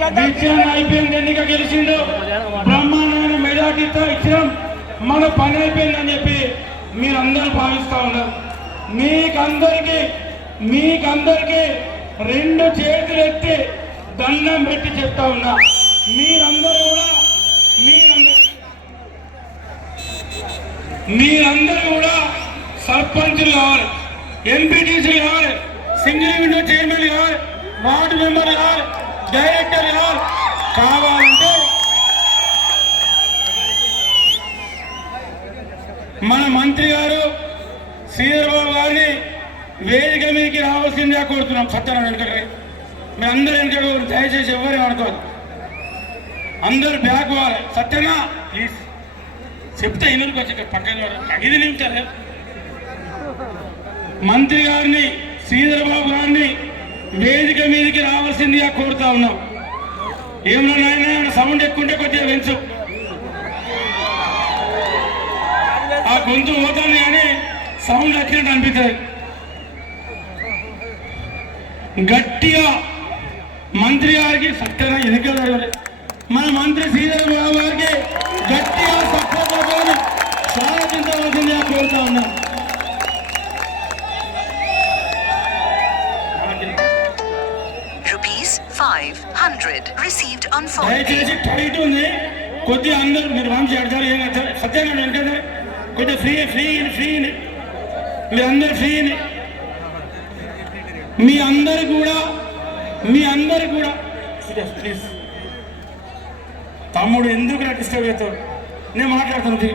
విజయం అయిపోయింది, ఎన్నిక గెలిచిండు, బ్రహ్మాండమైన మెజార్టీతో ఇచ్చినాం, మన పని అయిపోయిందని చెప్పి మీరందరూ భావిస్తా ఉన్నారు. మీకందరికీ రెండు చేతులు ఎత్తి దండం పెట్టి చెప్తా ఉన్నా, మీరందరూ కూడా సర్పంచులు కావాలి, ఎంపీటీసీలు కావాలి, సింగిల్ విండో చైర్మన్ కావాలి, వార్డు మెంబర్లు కావాలి, డైరెక్టర్ కావాలంటే మన మంత్రి గారు శ్రీధరబాబు గారిని వేదిక మీదకి రావాల్సిందిగా కోరుతున్నాం. సత్యనారాయణ వెంకటరెడ్డి మీ అందరూ వెనకడు దయచేసి ఎవరు అనుకోదు, అందరు బ్యాక్ పోవాలి. సత్యనా ప్లీజ్ చెప్తే ఇన్నరికి వచ్చి పక్కన 5 నిమిషాలు మంత్రి గారిని శ్రీధరబాబు గారిని వేదిక మీదకి రావాల్సిందిగా కోరుతా ఉన్నాం. ఏమన్నా సౌండ్ ఎక్కుంటే కొద్దిగా పెంచు, ఆ గొంతు పోతాను కానీ సౌండ్ వచ్చినట్టు అనిపిస్తుంది. గట్టిగా మంత్రి గారికి సత్యన ఎన్నికలు మన మంత్రి శ్రీధరబాబు గారికి గట్టిగా సపోర్ట్ స్వాగతించవలసిందిగా కోరుతా ఉన్నాం. దయచేసి టైట్ ఉంది కొద్దిగా, అందరూ మీరు వంశీ అడతారు ఏం సత్యనారాయణ వెంకట కొద్దిగా ఫ్రీ మీరందరూ ఫ్రీని, మీ అందరు కూడా ప్లీజ్ తమ్ముడు ఎందుకు డిస్టర్బ్ అవుతాడు, నేను మాట్లాడుతాను.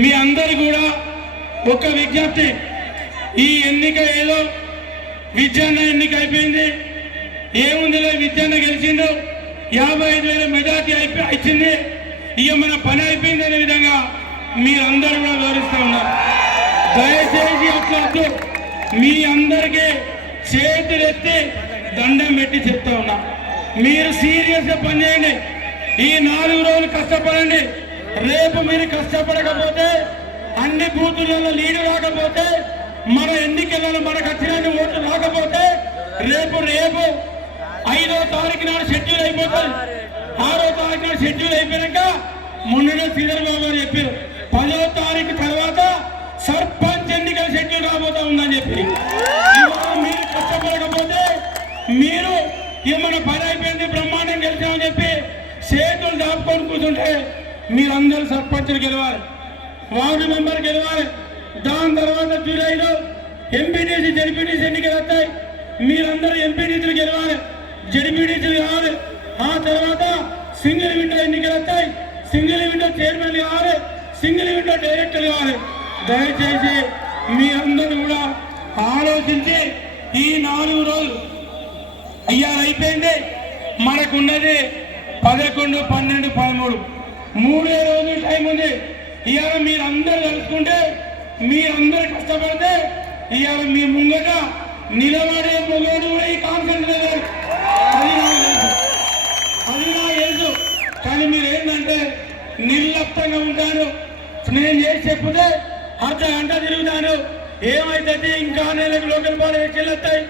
మీ అందరు కూడా ఒక విజ్ఞప్తి, ఈ ఎన్నిక ఏదో విద్యాన్న ఎన్నిక అయిపోయింది, ఏముందిలే విద్యాన్న గెలిచిండు, 55,000 మెజార్టీ ఇచ్చింది, ఇక మన పని అయిపోయింది అనే విధంగా మీరందరూ కూడా వివరిస్తూ ఉన్నారు. దయచేసి అట్లా మీ అందరికీ చేతులెత్తి దండం పెట్టి చెప్తా ఉన్నా, మీరు సీరియస్గా పనిచేయండి, ఈ 4 రోజులు కష్టపడండి. రేపు మీరు కష్టపడకపోతే, అన్ని బూతులలో లీడు రాకపోతే, మన ఎన్నికలలో మనకు వచ్చిన ఓట్లు రాకపోతే రేపు 5వ తారీఖు నాడు షెడ్యూల్ అయిపోతుంది. 6వ తారీఖు నాడు షెడ్యూల్ అయిపోయాక మొన్ననే శ్రీధరబాబు గారు చెప్పారు 10వ తారీఖు తర్వాత సర్పంచ్ ఎన్నికల షెడ్యూల్ రాబోతా ఉందని చెప్పి, మీరు కష్టపడకపోతే మీరు ఏమన్నా పని అయిపోయింది బ్రహ్మాండం గెలిచామని చెప్పి చేతులు దాపుకొని కూర్చుంటే మీరందరూ సర్పంచులు గెలవాలి, వార్డు మెంబర్ గెలవాలి. దాని తర్వాత జూలైలో ఎంపీటీసీ జడ్పీటీసీ ఎన్నికలు వస్తాయి, మీరందరూ ఎంపీటీసీలు గెలవాలి, జడ్పీటీసీలు కావాలి. ఆ తర్వాత సింగిల్ విండో ఎన్నికలు వస్తాయి, సింగిల్ విండో చైర్మన్ కావాలి, సింగిల్ విండో డైరెక్టర్ కావాలి. దయచేసి మీ అందరూ కూడా ఆలోచించి ఈ 4 రోజులు ఇవాళ అయిపోయింది, మనకున్నది 11, 12, 13 3 రోజులు టైం ఉంది. ఇవాళ మీరందరూ కలుసుకుంటే, మీరందరూ కష్టపడితే ఇవాళ మీ ముంగట నిలబడే మొగోడు కూడా ఈ కాన్సెప్ట్ లేదు, అది నాకు తెలుసు. కానీ మీరు ఏంటంటే నిర్లప్తంగా ఉంటారు, నేను చేసి చెప్తే అర్ధగంట తిరుగుతాను, ఏమైతే ఇంకా నెలకు లోకల్ బాడీ ఎలక్షన్లు వస్తాయి,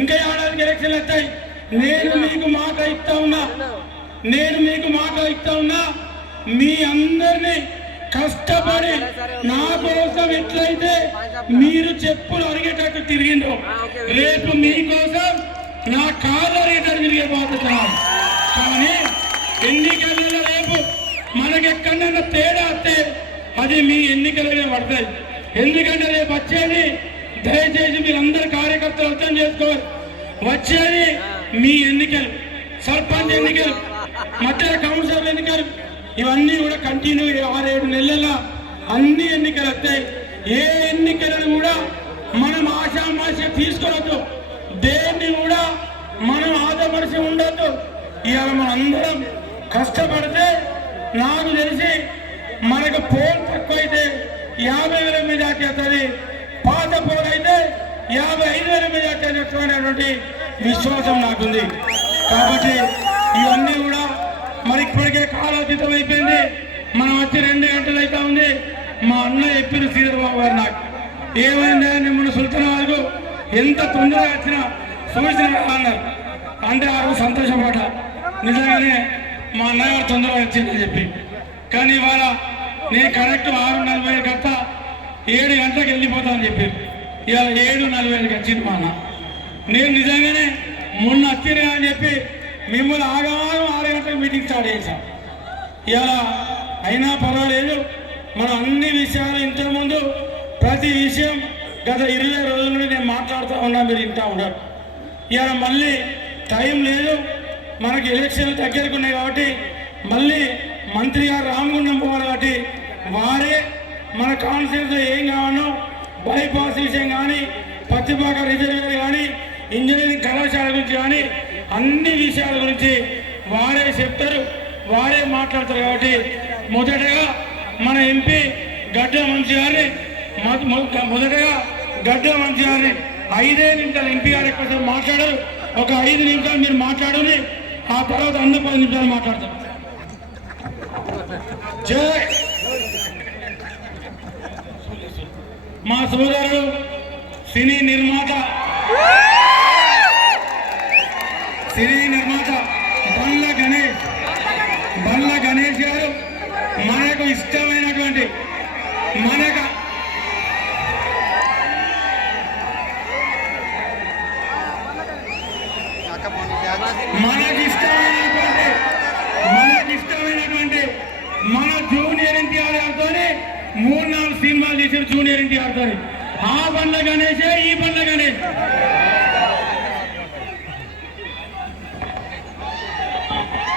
ఇంకా ఏడాదికి ఎలక్షన్లు వస్తాయి. నేను మీకు మాట ఇస్తా ఉన్నా, మీ అందరినీ కష్టపడి నా కోసం ఎట్లయితే మీరు చెప్పులు అరిగేటట్టు తిరిగిండ్రు, రేపు మీకోసం నా కాళ్ళు అరిగేటట్టు తిరిగే బాధ్యత. కానీ ఎన్నికలలో రేపు మనకెక్కడైనా తేడా వస్తే అది మీ ఎన్నికలనే పడతాయి. ఎందుకంటే రేపు వచ్చేది, దయచేసి మీరందరూ కార్యకర్తలు అర్థం చేసుకోవాలి, వచ్చేది మీ ఎన్నికలు, సర్పంచ్ ఎన్నికలు, మధ్యలో కౌన్సిలర్ ఎన్నికలు, ఇవన్నీ కూడా కంటిన్యూ 6-7 నెలల అన్ని ఎన్నికలు వస్తాయి. ఏ ఎన్నికలను కూడా మనం ఆశామాష తీసుకోవద్దు, దేన్ని కూడా మనం ఆదమరిసి ఉండొద్దు. ఇవాళ మనందరం కష్టపడితే నాకు తెలిసి మనకు పోల్ తక్కువ అయితే 50,000 మెజార్టీ వస్తుంది, పాత పోల్ అయితే 55,000 మెజార్టీ వస్తున్నటువంటి విశ్వాసం నాకుంది. కాబట్టి ఇవన్నీ కూడా మరి ఇప్పటికే కాలాతీతం అయిపోయింది, మనం వచ్చి 2 గంటలు అవుతా ఉంది. మా అన్న చెప్పిన శ్రీధరబాబు గారు నాకు ఏమైందా, నిమ్మను సుల్తాన్ వరకు ఎంత తొందరగా వచ్చినా చూసిన అన్నారు. అంటే ఆ రోజు సంతోషపడ్డా నిజంగానే మా అన్నగారు తొందరగా వచ్చిందని చెప్పి. కానీ ఇవాళ నేను కరెక్ట్ 6:40 కట్ట 7 గంటలకు వెళ్ళిపోతా అని చెప్పారు. ఇవాళ 7:45కి వచ్చింది మా అన్న. నేను నిజంగానే మొన్న వచ్చినా అని చెప్పి మిమ్మల్ని ఆగమాగం 6 గంటలకు మీటింగ్ స్టార్ట్ చేశాం. ఇవాళ అయినా పర్వాలేదు, మనం అన్ని విషయాలు ఇంతకుముందు ప్రతి విషయం గత 20 రోజుల నుండి నేను మాట్లాడుతూ ఉన్నా, మీరు ఇంటా ఉన్నారు. ఇవాళ మళ్ళీ టైం లేదు, మనకి ఎలక్షన్లు దగ్గరకు ఉన్నాయి కాబట్టి మళ్ళీ మంత్రి గారు రామగుండం పోవాలి కాబట్టి వారే మన కాన్స్టిట్యూన్సీలో ఏం కావాలో బైపాస్ విషయం కానీ, పత్తిపాక రిజర్వేర్ కానీ, ఇంజనీరింగ్ కళాశాల గురించి కానీ అన్ని విషయాల గురించి వారే చెప్తారు, వారే మాట్లాడతారు. కాబట్టి మొదటగా మన ఎంపీ గడ్డ మంచి గారిని మొదటగా గడ్డ మంచి గారిని 5 నిమిషాలు ఎంపీ గారి కోసం మాట్లాడారు. ఒక 5 నిమిషాలు మీరు మాట్లాడాలి, ఆ తర్వాత అన్ని 10 నిమిషాలు మాట్లాడతారు. జై మా సోదరుడు సినీ నిర్మాత బండ్ల గణేష్ గారు మనకు ఇష్టమైనటువంటి మనకు మన జూనియర్ ఎన్టీఆర్ గారితో 3-4 సినిమాలు చేసిన జూనియర్ ఎన్టీఆర్ గారు. ఆ బండ్ల గణేషే ఈ బండ్ల గణేష్.